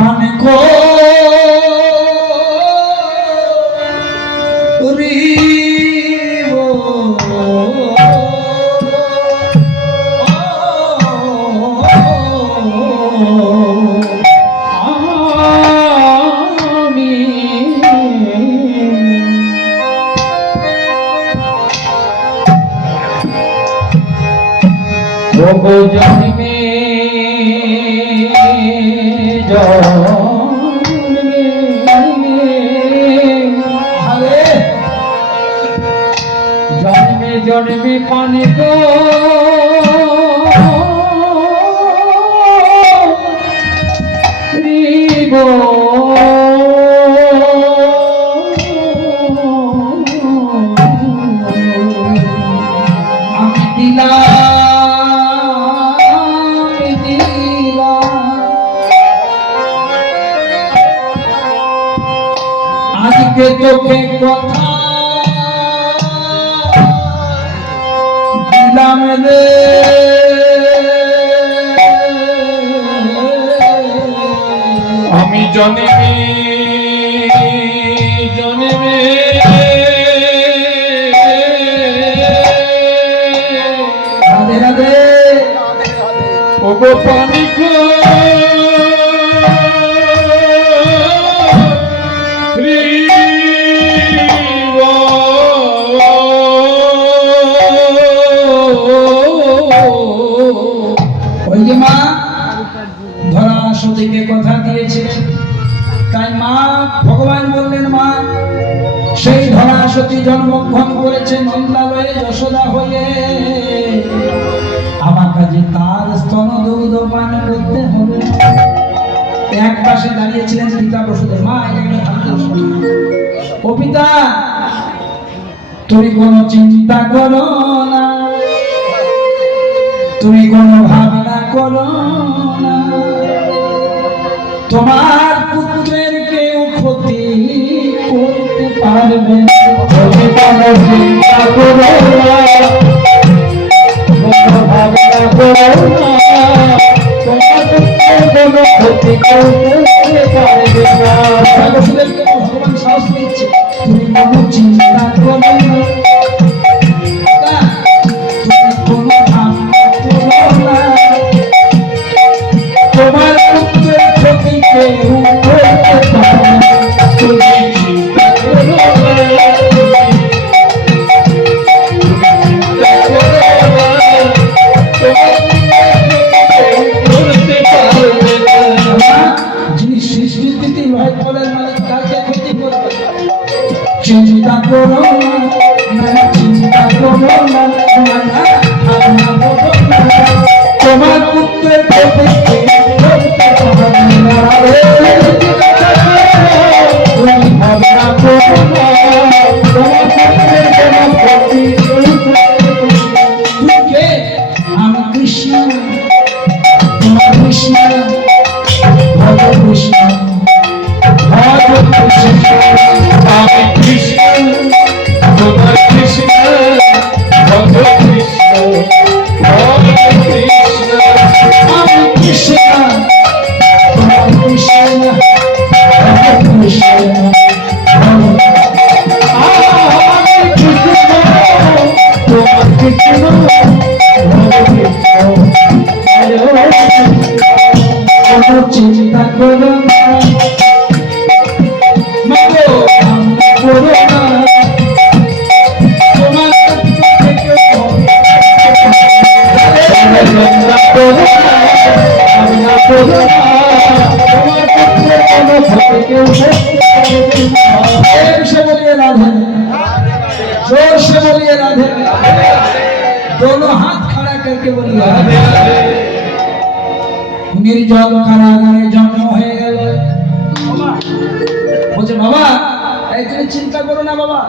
পান করিব আমি ওগো জন্মে জন্মে জন্মে পানি গো রিব আমি দিলাম আজকে তোকে কথা দিলাম রে আমি জন্মে জন্মে রাধে রাধে ওগো পানি গো ওই যে মা ধরা সতীকে কথা দিয়েছিলেন, তাই মা ভগবান বললেন মা সেই ধরা সতী জন্মগ্রহণ করেছে নন্দালয়ে যশোদা হয়ে, আমার কাছে তার স্তন দুগ্ধ পান করতে হবে। এক পাশে দাঁড়িয়েছিলেন পিতা বসুদেব। মা ও পিতা, তুমি কোনো চিন্তা করো না, তুমি কোনো ভাবনা করো না, তোমার পুত্রের কেউ ক্ষতি করতে পারবে না। চিন্তা করো না, কোনো ভাবনা করো না, তোমার পুত্রের কোনো ক্ষতি করতে পারবে না। বসুদেবকে ভগবান সাহস দিচ্ছে, তুমি কোনো চিন্তা করো না, তোমার পুত্রের ক্ষতি কেউ করতে পারবে না। তুমি চিন্তা করো না, যিনি সৃষ্টির স্থিতি লয় ফলের মালিক কাকে ক্ষতি করবে? চিন্তা করো না, চিন্তা করো না, ভাবনা করো না, তোমার পুত্রের ক্ষতি করতে পারবে না। তুমি ভাবনা করো না, তোমার পুত্রের কোনো ক্ষতি করতে পারবে না। আমি কৃষ্ণ, তোমার কৃষ্ণ, ভজ কৃষ্ণ, ভজ কৃষ্ণ, আমি কৃষ্ণ, তোমার কৃষ্ণ, ভজ কৃষ্ণ, ভজ কৃষ্ণ, আমি কৃষ্ণ, তোমার কৃষ্ণ, ভজ কৃষ্ণ, আমি কৃষ্ণ, তোমার কৃষ্ণ, ভজ কৃষ্ণ। কোনো চিন্তা করো না, মাগো ভাবনা করো না, তোমার থেকে ভাবনা করো না, ভাবনা করো না, তোমার থেকে কোনো ক্ষতি কেউ করতে পারবে না। से बोलिए राधे, जोर से बोलिए राधे, दोनों हाथ खड़ा करके बोलिए राधे। निर्जल कारागारे जन्म হয়ে গেল। বলছে বাবা, এই তুমি চিন্তা করো না বাবা।